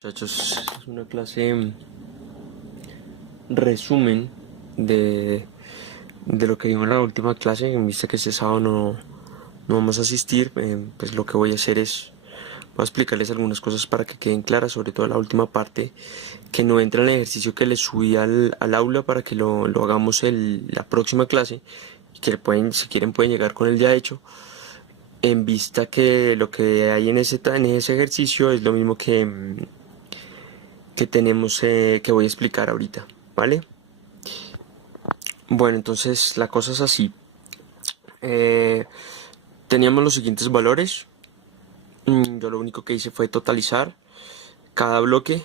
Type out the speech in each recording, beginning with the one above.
Muchachos, es una clase resumen de lo que vimos en la última clase. En vista que este sábado no vamos a asistir, pues lo que voy a hacer es voy a explicarles algunas cosas para que queden claras, sobre todo la última parte, que no entra en el ejercicio que les subí al aula para que lo hagamos la próxima clase, y que si quieren pueden llegar con el ya hecho, en vista que lo que hay en ese ejercicio es lo mismo que tenemos, que voy a explicar ahorita, ¿vale? Bueno, entonces la cosa es así. Eh, Teníamos los siguientes valores. Yo lo único que hice fue totalizar cada bloque,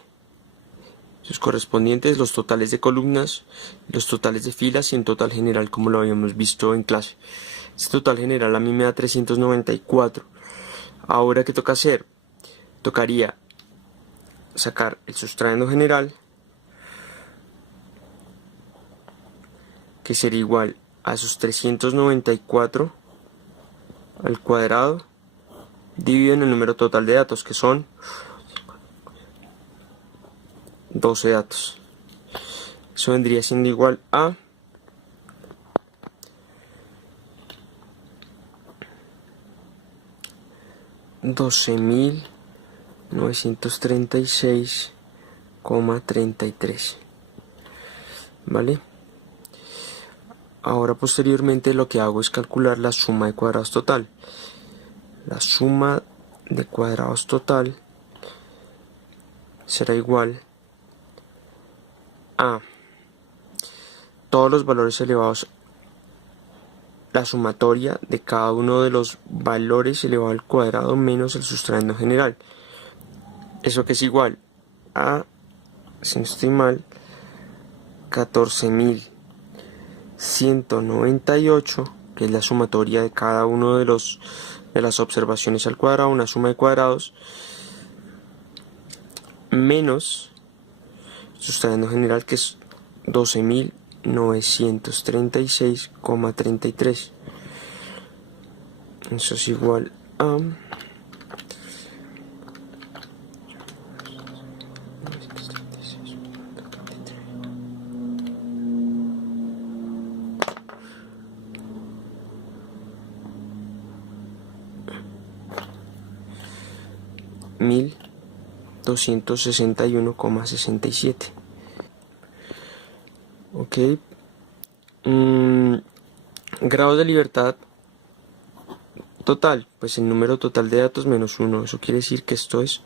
sus correspondientes, los totales de columnas, los totales de filas y un total general como lo habíamos visto en clase. Este total general a mí me da 394. Ahora, ¿qué toca hacer? Tocaría sacar el sustraendo general, que sería igual a esos 394 al cuadrado dividido en el número total de datos, que son 12 datos. Eso vendría siendo igual a 12.936,33. ¿Vale? Ahora posteriormente lo que hago es calcular la suma de cuadrados total. La suma de cuadrados total será igual a todos los valores elevados, la sumatoria de cada uno de los valores elevado al cuadrado menos el sustraendo general. Eso que es igual a, si no estoy mal, 14.198, que es la sumatoria de cada uno de las observaciones al cuadrado, una suma de cuadrados, menos sustraendo general, que es 12.936,33. Eso es igual a 1.261,67. Ok. Grados de libertad total, pues el número total de datos menos 1. Eso quiere decir que esto es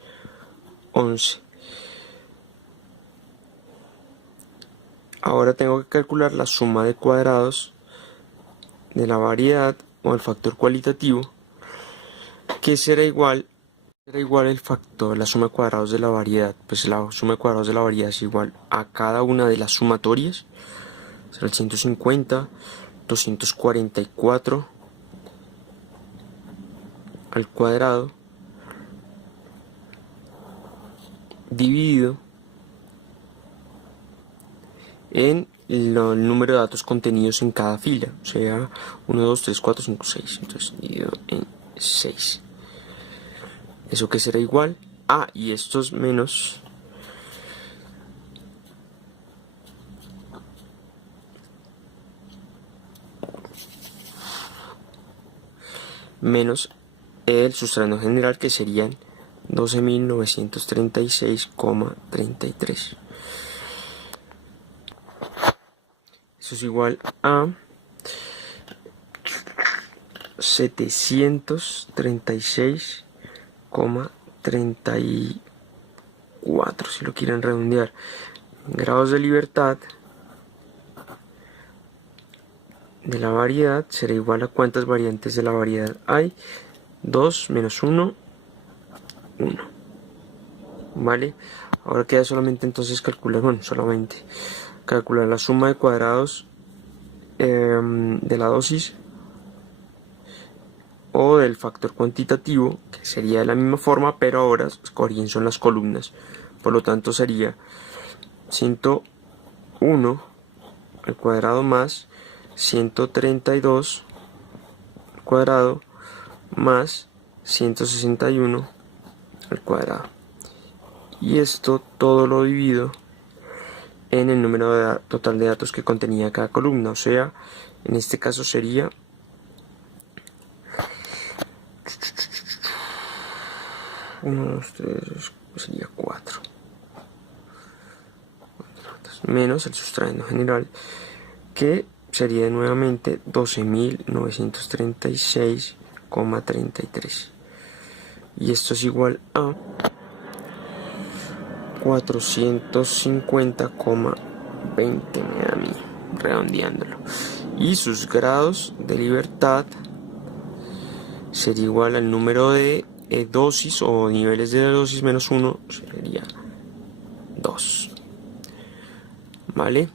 11. Ahora tengo que calcular la suma de cuadrados de la variedad o el factor cualitativo, que será igual el factor, la suma de cuadrados de la variedad. Pues la suma de cuadrados de la variedad es igual a cada una de las sumatorias. Será el 150, 244 al cuadrado dividido en el número de datos contenidos en cada fila, o sea, 1, 2, 3, 4, 5, 6. Entonces dividido en 6. Eso que será igual a, y estos menos el sustraendo general, que serían 12.936,33. Eso es igual a 736,34, si lo quieren redondear. Grados de libertad de la variedad será igual a cuántas variantes de la variedad hay. 2 menos 1, 1. ¿Vale? Ahora queda solamente entonces calcular la suma de cuadrados de la dosis o del factor cuantitativo, que sería de la misma forma, pero ahora son las columnas. Por lo tanto sería 101 al cuadrado más 132 al cuadrado más 161 al cuadrado. y esto todo lo divido en el número total de datos que contenía cada columna, o sea, en este caso sería 1, 2, 3, sería 4 menos el sustrayendo general, que sería nuevamente 12.936,33, y esto es igual a 450,20 me da a mí, redondeándolo. Y sus grados de libertad sería igual al número de dosis o niveles de dosis menos 1, sería 2. ¿Vale?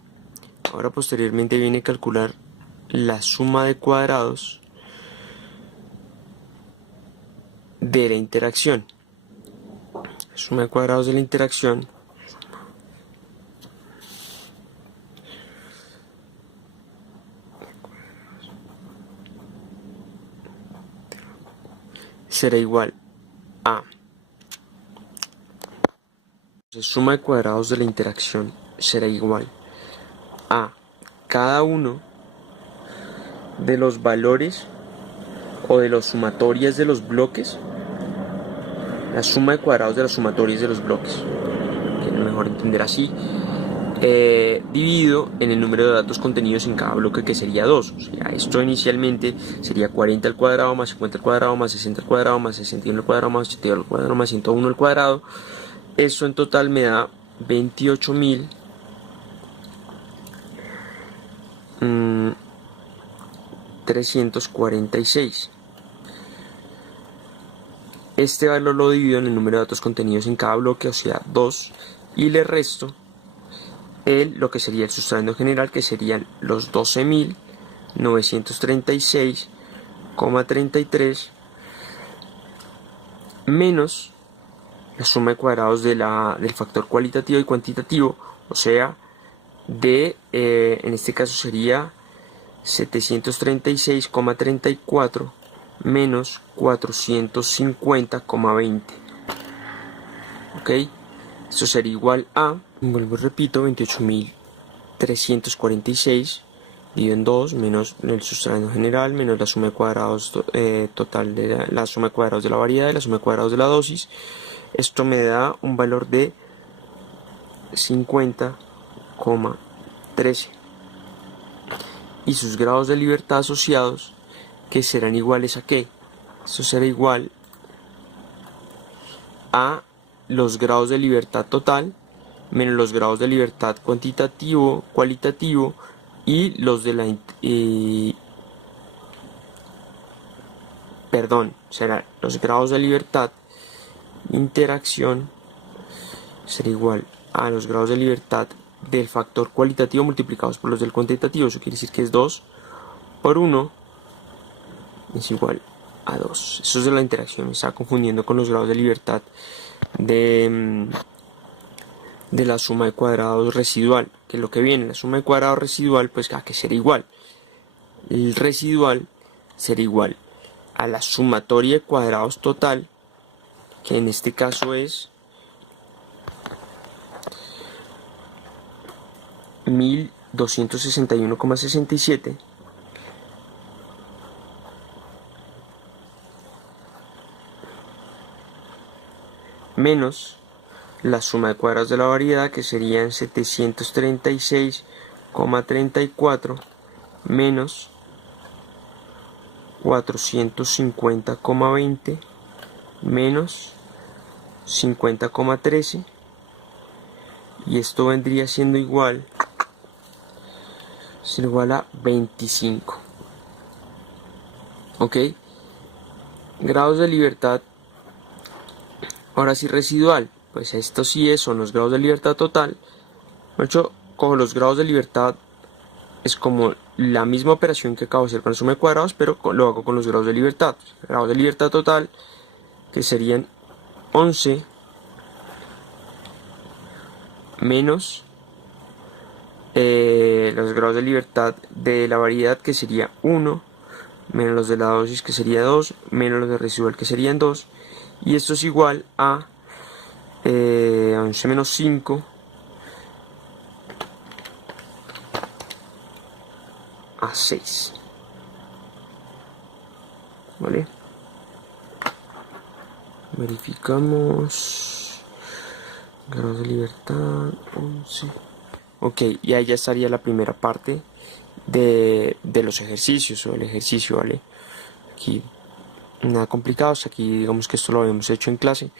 Ahora posteriormente viene a calcular la suma de cuadrados de la interacción. Suma de cuadrados de la interacción será igual a suma de cuadrados de la interacción será igual a cada uno de los valores o de las sumatorias de los bloques, la suma de cuadrados de las sumatorias de los bloques, que es mejor entender así, dividido en el número de datos contenidos en cada bloque, que sería 2. O sea, esto inicialmente sería 40 al cuadrado más 50 al cuadrado más 60 al cuadrado más 61 al cuadrado más 82 al cuadrado más 101 al cuadrado. Eso en total me da 28.346. Este valor lo divido en el número de datos contenidos en cada bloque, o sea 2, y le resto lo que sería el sustrayendo general, que serían los 12.936,33 menos la suma de cuadrados del factor cualitativo y cuantitativo, o sea, en este caso sería 736,34 menos 450,20. ¿Ok? Esto sería igual a, vuelvo y repito, 28.346 dividido en 2 menos el sustrayendo general menos la suma de cuadrados total de la suma de cuadrados de la variedad y la suma de cuadrados de la dosis. Esto me da un valor de 50,13 y sus grados de libertad asociados, que serán iguales a ¿qué? Esto será igual a los grados de libertad total menos los grados de libertad cuantitativo, cualitativo y los de la serán los grados de libertad interacción será igual a los grados de libertad del factor cualitativo multiplicados por los del cuantitativo. Eso quiere decir que es 2 por 1 es igual a 2. Eso es de la interacción, me estaba confundiendo con los grados de libertad de la suma de cuadrados residual, que es lo que viene. La suma de cuadrados residual, pues a que será igual. El residual será igual a la sumatoria de cuadrados total, que en este caso es 1261,67 menos la suma de cuadrados de la variedad, que serían 736,34 menos 450,20 menos 50,13, y esto vendría siendo igual a 25. ¿Ok? Grados de libertad, ahora sí residual, pues esto sí son los grados de libertad total. De hecho, cojo los grados de libertad, es como la misma operación que acabo de hacer con la suma de cuadrados, pero lo hago con los grados de libertad. Grados de libertad total, que serían 11 menos los grados de libertad de la variedad, que sería 1, menos los de la dosis, que sería 2, menos los de residual, que serían 2, y esto es igual a 11 menos 5 a 6. ¿Vale? Verificamos. Grados de libertad, 11. Ok, y ahí ya estaría la primera parte de los ejercicios o el ejercicio, ¿vale? Aquí nada complicado, hasta aquí digamos que esto lo habíamos hecho en clase.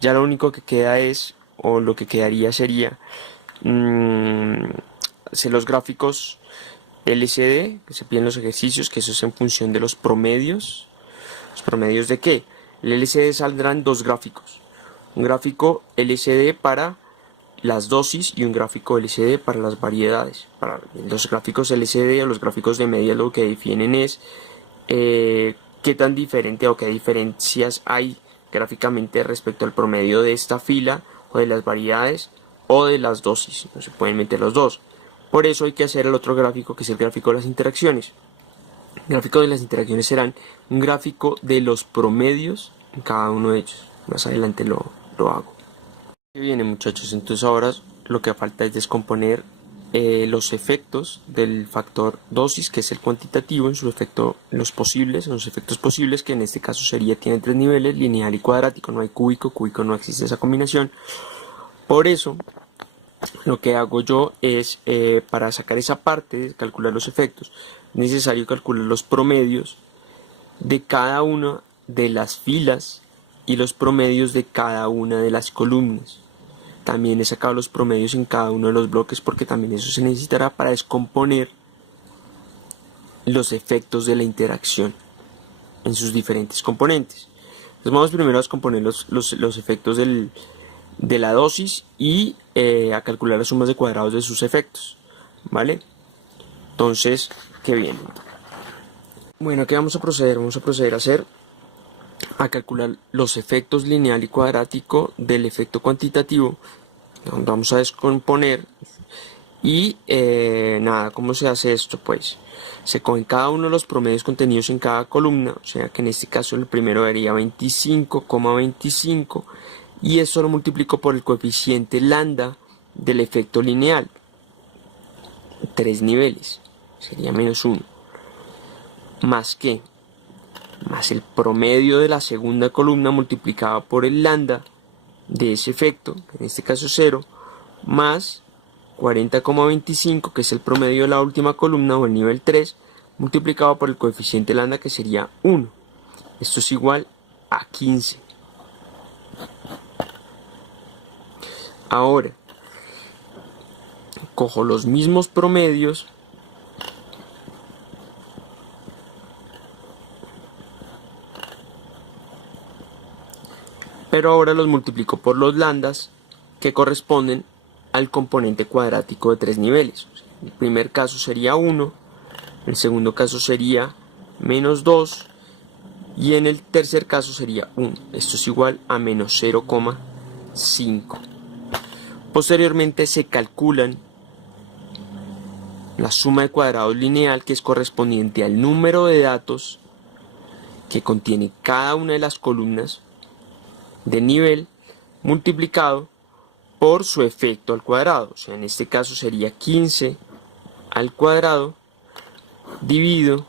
Ya lo único que queda es, o lo que quedaría sería hacer los gráficos LCD, que se piden los ejercicios, que eso es en función de los promedios. ¿Los promedios de qué? El LCD saldrán dos gráficos. Un gráfico LCD para las dosis y un gráfico LCD para las variedades. Para los gráficos LCD o los gráficos de media lo que definen es qué tan diferente o qué diferencias hay gráficamente respecto al promedio de esta fila o de las variedades o de las dosis. No se pueden meter los dos. Por eso hay que hacer el otro gráfico, que es el gráfico de las interacciones. El gráfico de las interacciones serán un gráfico de los promedios en cada uno de ellos. Más adelante lo hago. Bien, muchachos, entonces ahora lo que falta es descomponer los efectos del factor dosis, que es el cuantitativo, en su efecto, los efectos posibles, que en este caso tiene tres niveles, lineal y cuadrático. No hay cúbico no existe esa combinación. Por eso lo que hago yo es, para sacar esa parte, calcular los efectos, es necesario calcular los promedios de cada una de las filas y los promedios de cada una de las columnas. También he sacado los promedios en cada uno de los bloques, porque también eso se necesitará para descomponer los efectos de la interacción en sus diferentes componentes. Entonces vamos primero a descomponer los efectos de la dosis y a calcular las sumas de cuadrados de sus efectos, ¿vale? Entonces, ¿qué viene? Bueno, ¿qué vamos a proceder? Vamos a proceder a calcular los efectos lineal y cuadrático del efecto cuantitativo. Vamos a descomponer y nada, ¿cómo se hace esto? Pues se cogen cada uno de los promedios contenidos en cada columna, o sea que en este caso el primero daría 25,25 y esto lo multiplico por el coeficiente lambda del efecto lineal, 3 niveles, sería menos 1, más que más el promedio de la segunda columna multiplicado por el lambda de ese efecto, en este caso 0, más 40,25, que es el promedio de la última columna o el nivel 3, multiplicado por el coeficiente lambda, que sería 1. Esto es igual a 15. Ahora, cojo los mismos promedios pero ahora los multiplico por los lambdas que corresponden al componente cuadrático de 3 niveles. El primer caso sería 1, el segundo caso sería menos 2 y en el tercer caso sería 1. Esto es igual a menos 0,5. Posteriormente se calculan la suma de cuadrados lineal, que es correspondiente al número de datos que contiene cada una de las columnas de nivel multiplicado por su efecto al cuadrado. O sea, en este caso sería 15 al cuadrado dividido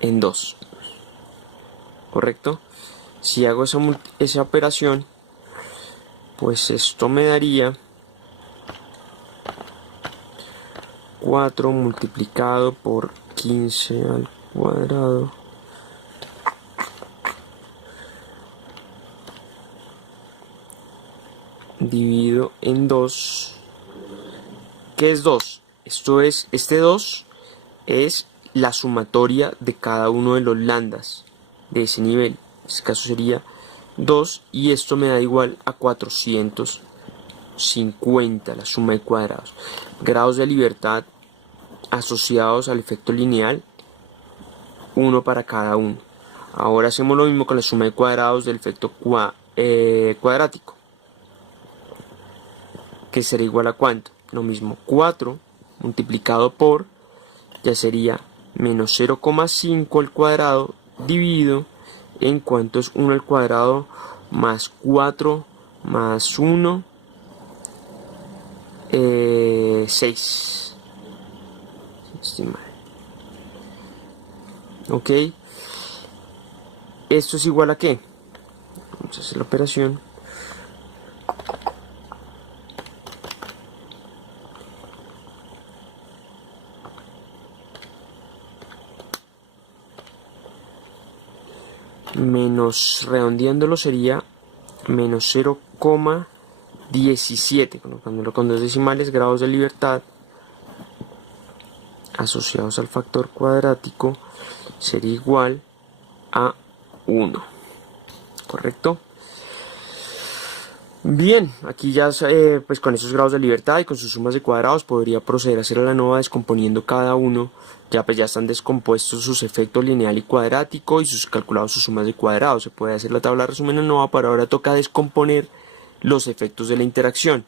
en 2. ¿Correcto? Si hago esa operación, pues esto me daría 4 multiplicado por 15 al cuadrado dividido en 2. ¿Qué es 2? Este 2 es la sumatoria de cada uno de los lambdas de ese nivel. En este caso sería 2 y esto me da igual a 450, la suma de cuadrados. Grados de libertad asociados al efecto lineal, 1 para cada uno. Ahora hacemos lo mismo con la suma de cuadrados del efecto cuadrático, que será igual a ¿cuánto? Lo mismo, 4 multiplicado por, ya sería menos 0,5 al cuadrado dividido en cuánto es 1 al cuadrado más 4 más 1, 6. Estoy mal. Ok. ¿Esto es igual a qué? Vamos a hacer la operación. Menos, redondeándolo sería menos 0,17, colocándolo con dos decimales, grados de libertad asociados al factor cuadrático sería igual a 1. ¿Correcto? Bien, aquí ya pues con esos grados de libertad y con sus sumas de cuadrados podría proceder a hacer la ANOVA descomponiendo cada uno. Ya pues ya están descompuestos sus efectos lineal y cuadrático y sus calculados sus sumas de cuadrados. Se puede hacer la tabla de resumen ANOVA, pero ahora toca descomponer los efectos de la interacción.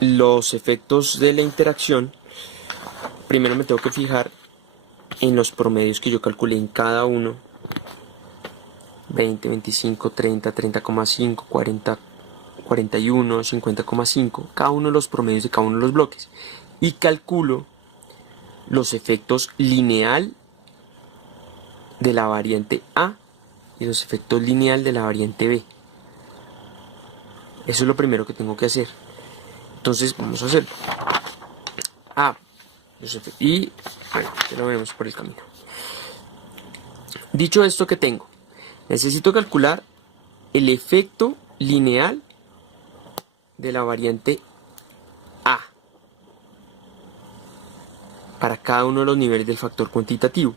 Los efectos de la interacción, primero me tengo que fijar en los promedios que yo calculé en cada uno. 20, 25, 30, 30,5, 40, 41, 50,5, cada uno de los promedios de cada uno de los bloques. Y calculo los efectos lineal de la variante A y los efectos lineal de la variante B. Eso es lo primero que tengo que hacer. Entonces vamos a hacerlo. Y bueno, ya lo veremos por el camino. Dicho esto, que tengo, necesito calcular el efecto lineal de la variante A para cada uno de los niveles del factor cuantitativo.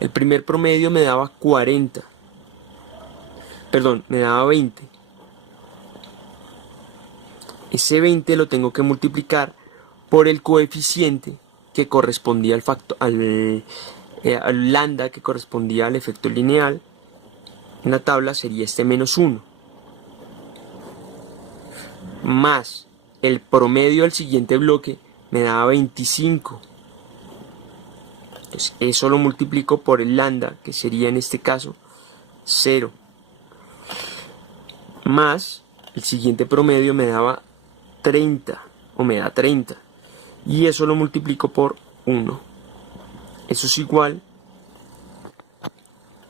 El primer promedio me daba 40. Perdón, me daba 20. Ese 20 lo tengo que multiplicar por el coeficiente que correspondía al lambda que correspondía al efecto lineal. En la tabla sería este menos 1. Más el promedio del siguiente bloque me daba 25. Entonces eso lo multiplico por el lambda, que sería en este caso 0. Más el siguiente promedio me daba 30, o me da 30. Y eso lo multiplico por 1. Eso es igual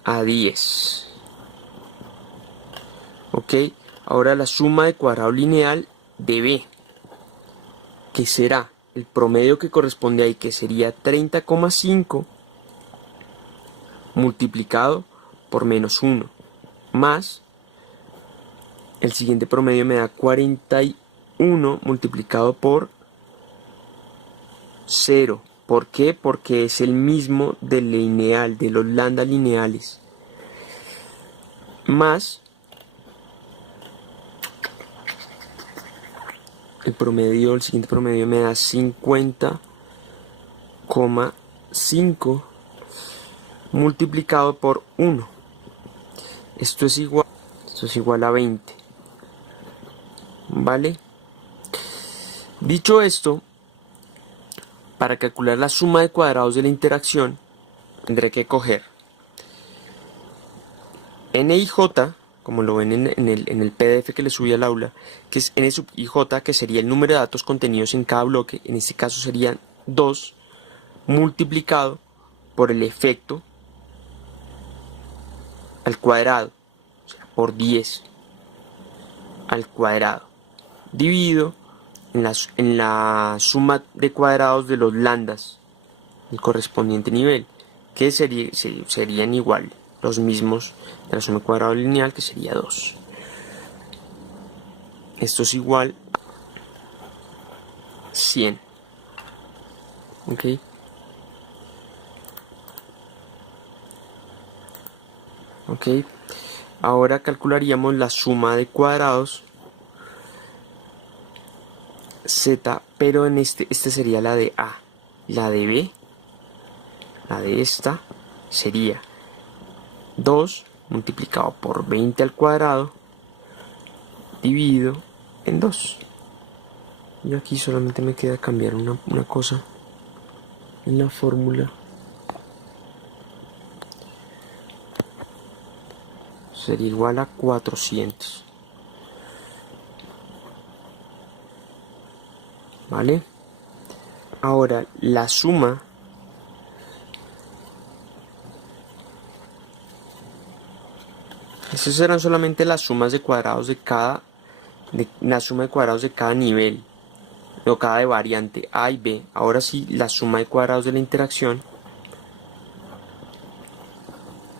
a 10. Ok, ahora la suma de cuadrado lineal de B, que será el promedio que corresponde ahí, que sería 30,5 multiplicado por menos 1, más el siguiente promedio me da 41 multiplicado por 0. ¿Por qué? Porque es el mismo del lineal, de los lambda lineales, más el siguiente promedio me da 50,5 multiplicado por 1. Esto es igual a 20. ¿Vale? Dicho esto, para calcular la suma de cuadrados de la interacción, tendré que coger n y j, como lo ven en el PDF que les subí al aula, que es n sub i j, que sería el número de datos contenidos en cada bloque. En este caso serían 2 multiplicado por el efecto al cuadrado, o sea, por 10 al cuadrado, dividido en la suma de cuadrados de los lambdas del correspondiente nivel, que serían igual los mismos de la suma de cuadrado lineal, que sería 2. Esto es igual a 100. ¿Ok? ¿Ok? Ahora calcularíamos la suma de cuadrados z, pero en esta sería la de A. La de B, la de esta, sería 2 multiplicado por 20 al cuadrado dividido en 2. Y aquí solamente me queda cambiar una cosa en la fórmula. sería igual a 400. ¿Vale? Ahora la suma esas eran solamente las sumas de cuadrados la suma de cuadrados de cada nivel o cada variante A y B. Ahora sí, la suma de cuadrados de la interacción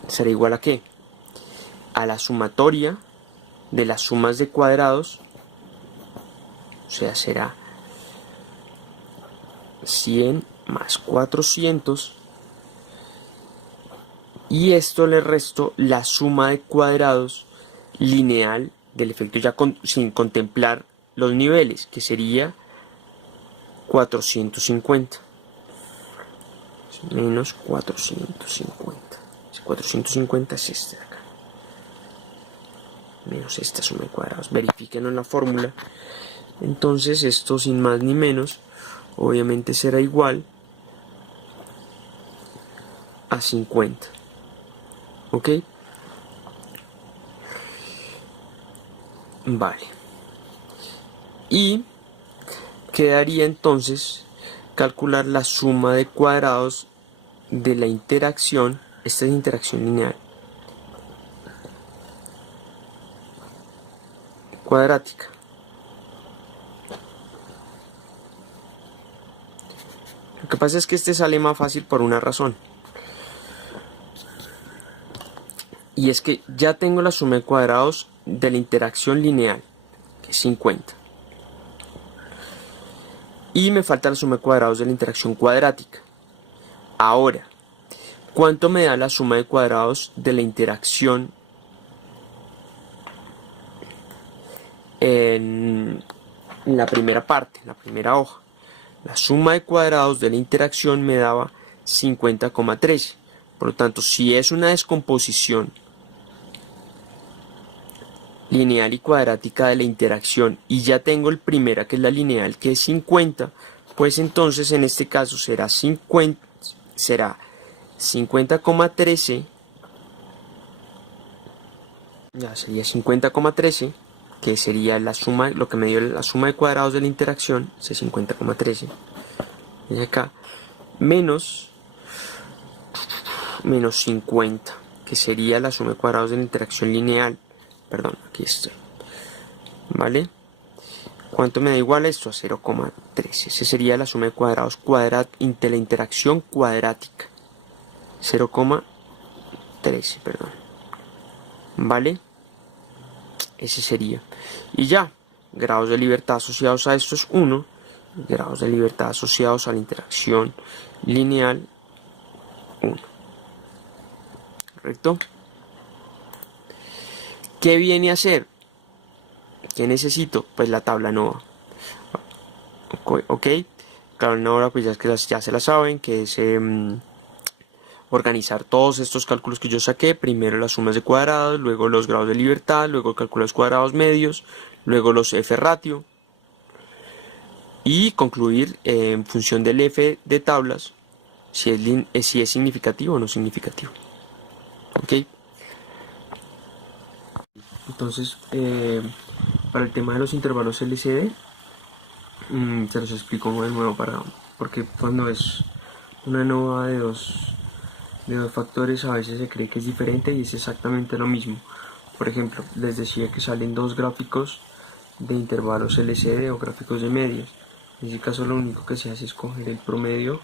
será igual a ¿qué? A la sumatoria de las sumas de cuadrados, o sea, será 100 más 400, y esto le resto la suma de cuadrados lineal del efecto ya sin contemplar los niveles, que sería 450 menos 450. 450 es este de acá, menos esta suma de cuadrados. Verifíquenlo en la fórmula. Entonces esto sin más ni menos obviamente será igual a 50. ¿Ok? Vale. Y quedaría entonces calcular la suma de cuadrados de la interacción. Esta es interacción lineal cuadrática. Lo que pasa es que este sale más fácil por una razón. Y es que ya tengo la suma de cuadrados de la interacción lineal, que es 50. Y me falta la suma de cuadrados de la interacción cuadrática. Ahora, ¿cuánto me da la suma de cuadrados de la interacción en la primera parte, en la primera hoja? La suma de cuadrados de la interacción me daba 50,13. Por lo tanto, si es una descomposición lineal y cuadrática de la interacción y ya tengo el primera, que es la lineal, que es 50, pues entonces en este caso será 50,13, ya sería 50,13, que sería la suma, lo que me dio la suma de cuadrados de la interacción, es 50,13, y acá, menos 50, que sería la suma de cuadrados de la interacción lineal. Perdón, aquí estoy. ¿Vale? ¿Cuánto me da igual esto? A 0,13. Esa sería la suma de cuadrados de la interacción cuadrática. 0,13, perdón. ¿Vale? Ese sería. Y ya, grados de libertad asociados a esto es 1. Grados de libertad asociados a la interacción lineal, 1. ¿Correcto? ¿Qué viene a ser? ¿Qué necesito? Pues la tabla nova. Ok, tabla nova pues ya se la saben, que es organizar todos estos cálculos que yo saqué. Primero las sumas de cuadrados, luego los grados de libertad, luego cálculos cuadrados medios, luego los F ratio. Y concluir en función del F de tablas si es significativo o no significativo. Ok. Entonces, para el tema de los intervalos LCD, se los explico de nuevo porque cuando es una nova de dos factores a veces se cree que es diferente y es exactamente lo mismo. Por ejemplo, les decía que salen dos gráficos de intervalos LCD o gráficos de medios. En ese caso lo único que se hace es coger el promedio,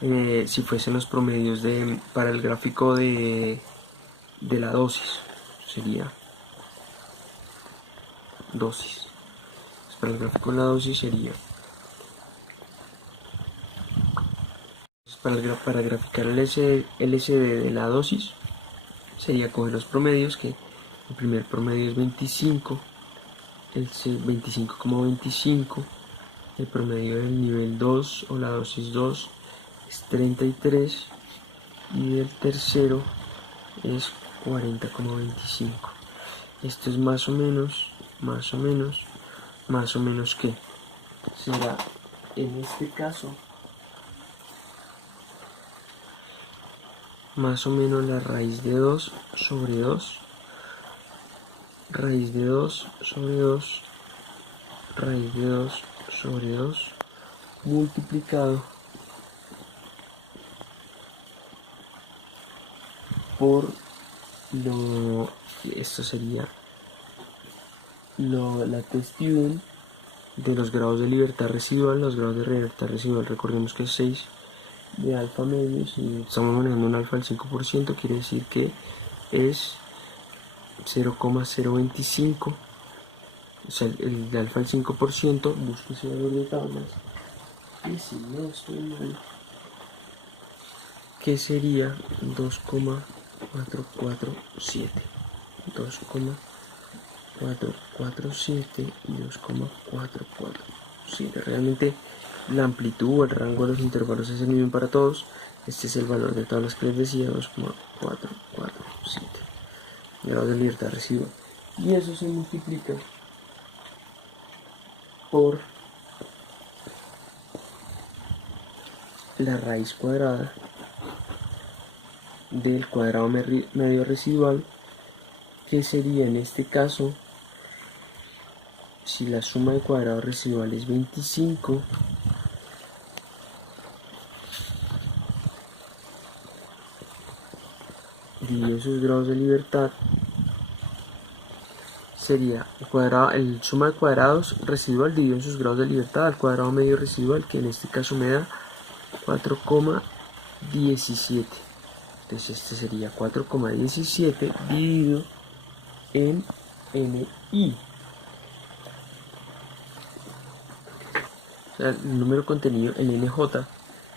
si fuesen los promedios para el gráfico de la dosis, sería dosis. Para el gráfico de la dosis sería, para graficar el LCD de la dosis, sería coger los promedios, que el primer promedio es 25, el 25,25, el promedio del nivel 2 o la dosis 2 es 33 y el tercero es 40,25. Esto es más o menos que será en este caso más o menos la raíz de 2 sobre 2 raíz de 2 sobre 2, raíz de 2 sobre 2, multiplicado por esto sería la testuden de los grados de libertad residual. Los grados de libertad residual, recordemos que es 6 de alfa medio. Si estamos manejando un alfa al 5%, quiere decir que es 0,025. O sea, el de alfa al 5%, busque ese valor de tablas, y si no estoy mal, que sería 2,447. 2,447 y 2,447. Realmente la amplitud o el rango de los intervalos es el mismo para todos. Este es el valor de tablas que les decía, 2,447 grados de libertad residual. Y eso se multiplica por la raíz cuadrada del cuadrado medio residual, que sería en este caso, si la suma de cuadrados residuales es 25, dividido sus grados de libertad, sería el suma de cuadrados residual dividido en sus grados de libertad al cuadrado medio residual, que en este caso me da 4,17. Entonces este sería 4,17 dividido en NI. O sea, el número contenido en NJ,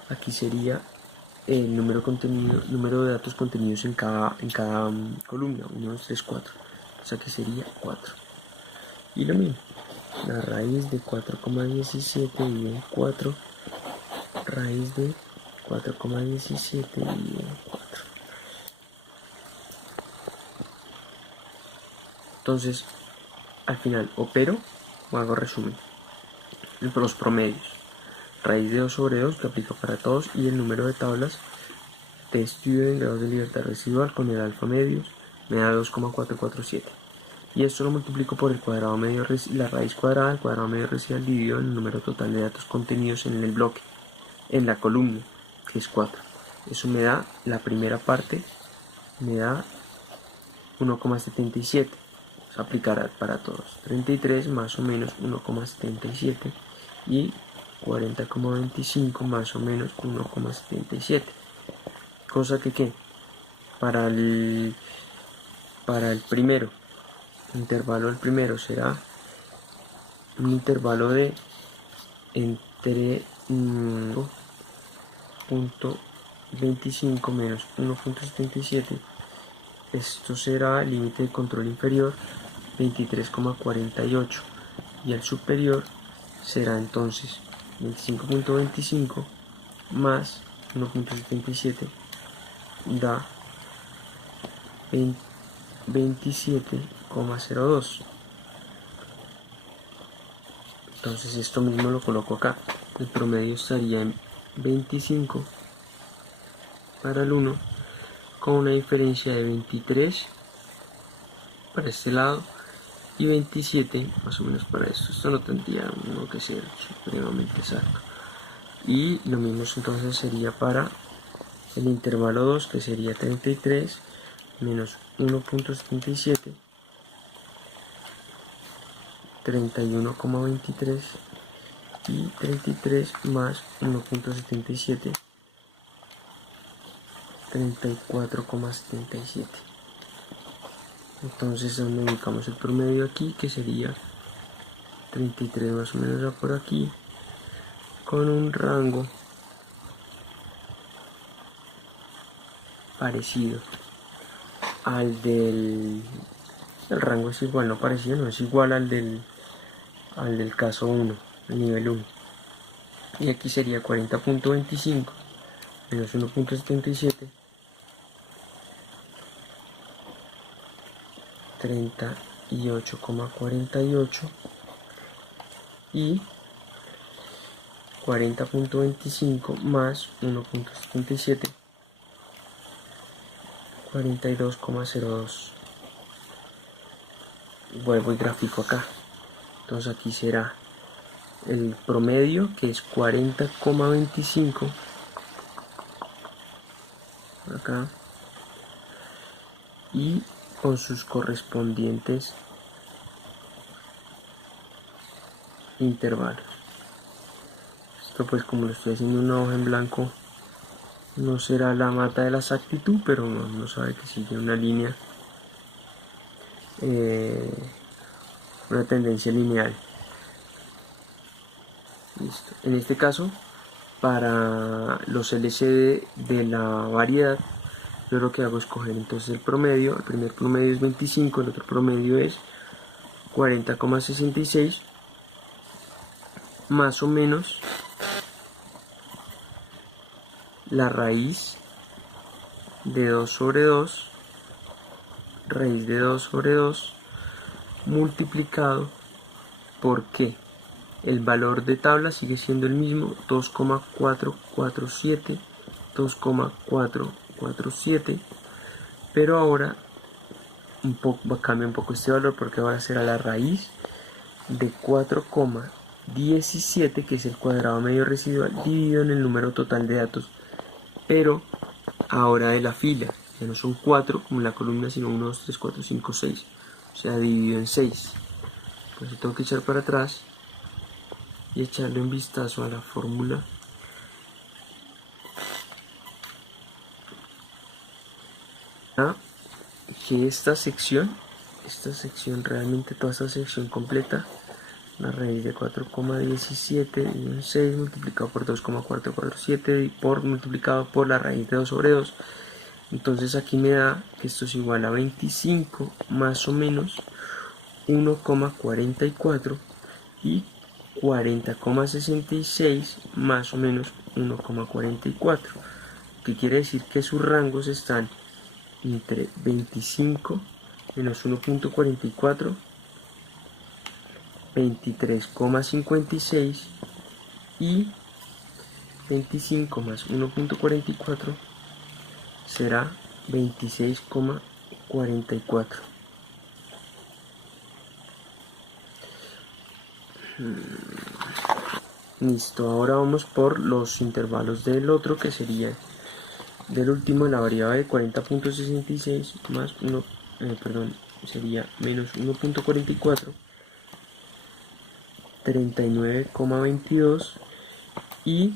aquí sería el número de datos contenidos en cada columna, 1, 2, 3, 4. O sea que sería 4. Y lo mismo, la raíz de 4,17 dividido en 4, raíz de 4,17 dividido en 4. Entonces, al final opero o hago resumen. Los promedios. Raíz de 2 sobre 2, que aplica para todos, y el número de tablas de estudio en grados de libertad residual con el alfa medios me da 2,447. Y esto lo multiplico por el cuadrado medio, la raíz cuadrada del cuadrado medio residual dividido en el número total de datos contenidos en el bloque, en la columna, que es 4. Eso me da, la primera parte, me da 1,77. Se aplicará para todos. 33 más o menos 1,77 y 40,25 más o menos 1,77. Cosa que para el primero, intervalo del primero será un intervalo de entre 1.25 menos 1.77. Esto será el límite de control inferior 23,48, y el superior será entonces 25.25 más 1.77 da 27,02. Entonces esto mismo lo coloco acá. El promedio estaría en 25 para el 1, con una diferencia de 23 para este lado y 27 más o menos para esto. Esto no tendría uno que ser supremamente exacto. Y lo mismo entonces sería para el intervalo 2, que sería 33 menos 1.77, 31,23, y 33 más 1.77, 34,77. Entonces donde ubicamos el promedio aquí, que sería 33 más o menos por aquí, con un rango parecido al del... El rango es igual, no parecido, no es igual al del caso 1, el nivel 1. Y aquí sería 40.25 menos 1.77, 38,48, y 40.25 más 1.77, 42,02. vuelvo y grafico acá. Entonces aquí será el promedio, que es 40,25 acá, y con sus correspondientes intervalos. Esto, pues, como lo estoy haciendo en una hoja en blanco, no será la mata de la exactitud, pero uno sabe que sigue una línea, una tendencia lineal. Listo. En este caso, para los LCD de la variedad, yo lo que hago es coger entonces el promedio. El primer promedio es 25, el otro promedio es 40,66, más o menos la raíz de 2 sobre 2, raíz de 2 sobre 2, multiplicado por ¿qué? El valor de tabla sigue siendo el mismo, 2,447, 2,447, pero ahora cambia un poco este valor, porque ahora será la raíz de 4,17, que es el cuadrado medio residual, dividido en el número total de datos, pero ahora de la fila. Ya no son 4 como en la columna, sino 1, 2, 3, 4, 5, 6. O sea, dividido en 6. Entonces tengo que echar para atrás y echarle un vistazo a la fórmula. Que esta sección realmente, toda esta sección completa, la raíz de 4,17 dividido en 6 multiplicado por 2,447 y multiplicado por la raíz de 2 sobre 2. Entonces aquí me da que esto es igual a 25 más o menos 1,44 y 40,66 más o menos 1,44, que quiere decir que sus rangos están entre 25 menos 1,44, 23,56 y 25 más 1,44 será 26,44. Listo, ahora vamos por los intervalos del otro, que sería del último, la variable de 40,66 más 1, sería menos 1,44, 39,22 y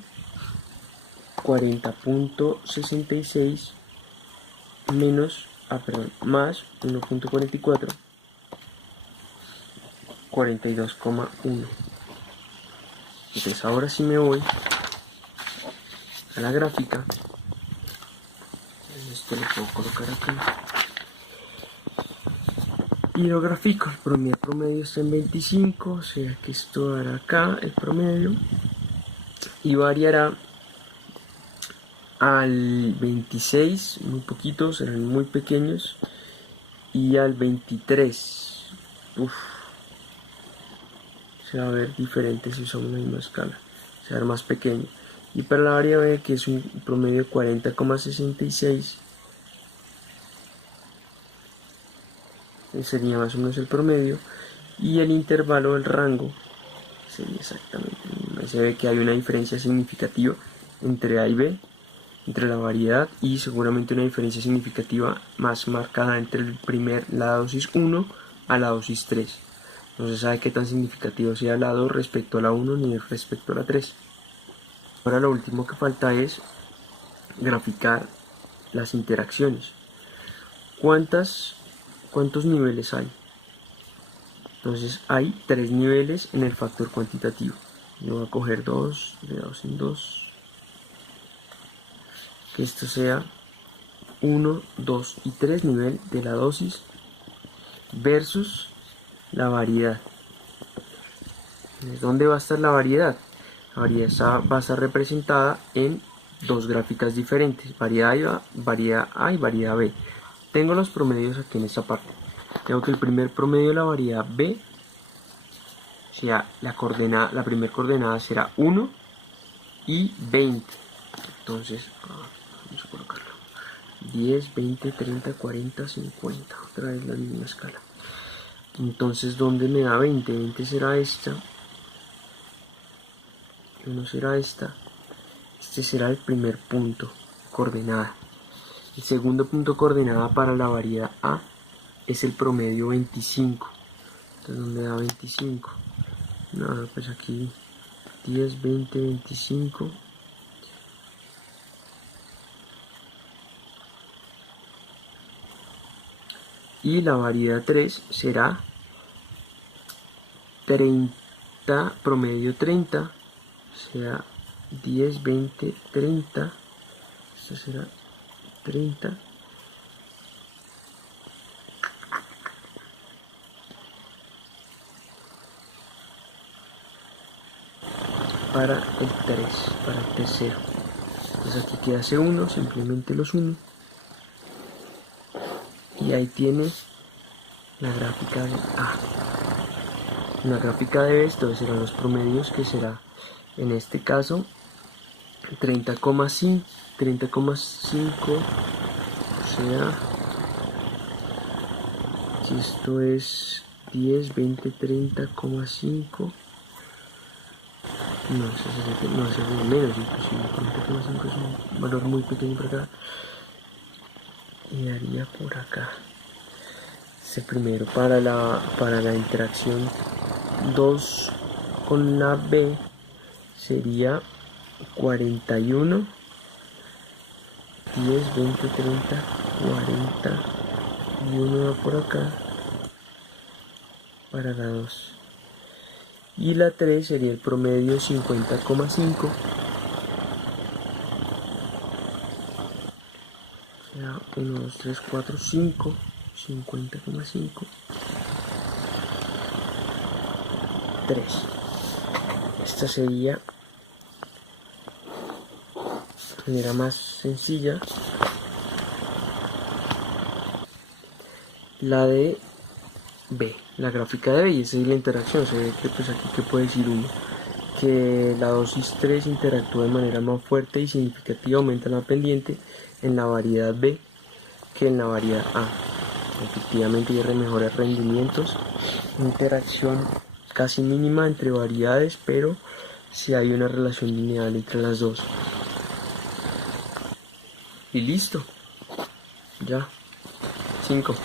40,66 menos, más 1,44, 42,1. Entonces ahora sí me voy a la gráfica. Esto lo puedo colocar acá y lo grafico. El promedio está en 25, o sea que esto dará acá el promedio y variará al 26, muy poquitos, serán muy pequeños, y al 23, se va a ver diferente si usamos la misma escala, se va a ver más pequeño. Y para la variable, que es un promedio de 40,66, sería más o menos el promedio, y el intervalo del rango sería exactamente el mismo. Ahí se ve que hay una diferencia significativa entre A y B, entre la variedad, y seguramente una diferencia significativa más marcada entre la dosis 1 a la dosis 3. No se sabe qué tan significativo sea la 2 respecto a la 1 ni respecto a la 3. Ahora lo último que falta es graficar las interacciones. ¿Cuántos niveles hay? Entonces hay 3 niveles en el factor cuantitativo. Yo voy a coger 2, de 2 en 2. Que esto sea 1, 2 y 3, nivel de la dosis versus la variedad. ¿Dónde va a estar la variedad? La variedad va a estar representada en dos gráficas diferentes, variedad A y variedad B. Tengo los promedios aquí en esta parte. Tengo que el primer promedio de la variedad B, o sea, la primera coordenada será 1 y 20. Entonces, vamos a colocarlo. 10, 20, 30, 40, 50. Otra vez la misma escala. Entonces, ¿dónde me da 20? 20 será esta. 1 será esta. Este será el primer punto coordenada. El segundo punto coordenada para la variedad A es el promedio 25. Entonces, ¿dónde da 25? Nada, pues aquí 10, 20, 25. Y la variedad 3 será 30, promedio 30, o sea, 10, 20, 30. Esto será 30. Para el 3, para el tercero. Entonces aquí queda C1, simplemente los uno. Y ahí tiene la gráfica de A. En la gráfica de B, estos serán los promedios, que será en este caso 30,5, 30,5, o sea, que esto es 10, 20, 30,5. No, eso es menos, inclusive 30,5 es un valor muy pequeño por acá. Y daría por acá. Primero para la interacción 2 con la B sería 41, 10, 20, 30, 40 y 1 va por acá para la 2. Y la 3 sería el promedio 50,5. O sea, 1, 2, 3, 4, 5. 50,5. 3. Esta sería de manera más sencilla la de B, la gráfica de B, y esa es la interacción. Se ve que pues aquí que puede decir uno, que la dosis 3 interactúa de manera más fuerte y significativa, aumenta la pendiente en la variedad B que en la variedad A. Efectivamente hay mejores rendimientos, interacción casi mínima entre variedades, pero si hay una relación lineal entre las dos. Y listo, ya, 5.